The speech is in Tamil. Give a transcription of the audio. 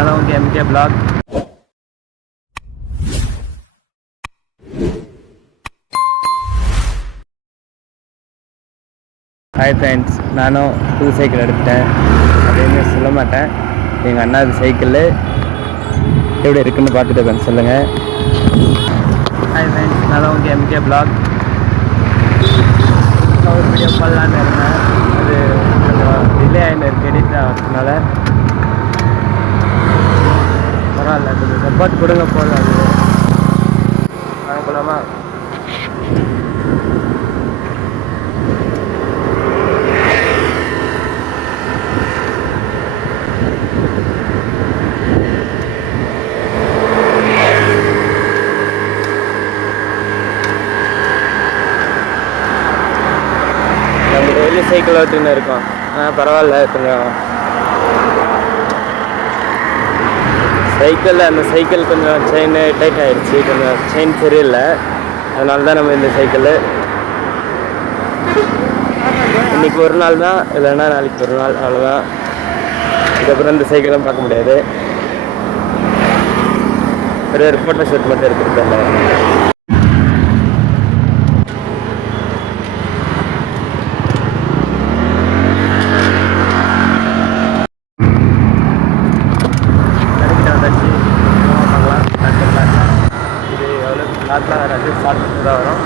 நான் உங்கள் எம்கே பிளாக். ஹாய் ஃப்ரெண்ட்ஸ், நானும் புது சைக்கிள் எடுத்துட்டேன் அப்படின்னு சொல்ல மாட்டேன். எங்கள் அண்ணாது சைக்கிள் எப்படி இருக்குன்னு பார்த்துட்டு கொஞ்சம் சொல்லுங்கள். ஹாய் ஃப்ரெண்ட்ஸ், நான் உங்கள் எம்கே பிளாக். ஒரு வீடியோ பண்ணலான்னு இருந்தேன், அது கொஞ்சம் டிலே ஆகின்னு இருக்கு எடிட் ஆகிறதுனால. பரவாயில்ல, கொஞ்சம் சப்போர்ட் கொடுங்க போதும். அது வாங்க போகலாமா? நம்ம டெய்லி சைக்கிள் ஓட்டின்னு இருக்கோம். பரவாயில்ல, கொஞ்சம் அந்த சைக்கிள் கொஞ்சம் செயின் டைட் ஆகிடுச்சு, கொஞ்சம் செயின் சரியில்லை. அதனால தான் நம்ம இந்த சைக்கிள் இன்றைக்கி ஒரு நாள் தான், இல்லைன்னா நாளைக்கு ஒரு நாள், அவ்வளோதான். இதுக்கப்புறம் இந்த சைக்கிளும் பார்க்க முடியாது. ஒரு ஃபோட்டோ ஷூட் மட்டும் எடுத்துருக்கல. இது எவ்வளோ கிளாத்லாம் வராது, ஷார்ட் தான் வரும்.